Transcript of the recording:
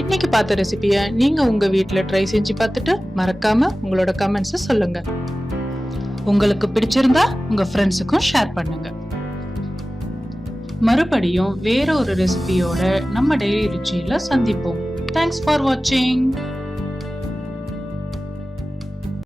இன்னைக்கு பார்த்த ரெசிபியை நீங்க உங்க வீட்ல ட்ரை செஞ்சு பார்த்துட்டு மறக்காம உங்களோட கமெண்ட்ஸை சொல்லுங்க. உங்களுக்கு பிடிச்சிருந்தா உங்க ஃப்ரெண்ட்ஸுக்கும் ஷேர் பண்ணுங்க. மறுபடியும் வேற ஒரு ரெசிபியோட நம்ம டெய்லி ருச்சியில சந்திப்போம். தேங்க்ஸ் ஃபார் வாட்சிங்.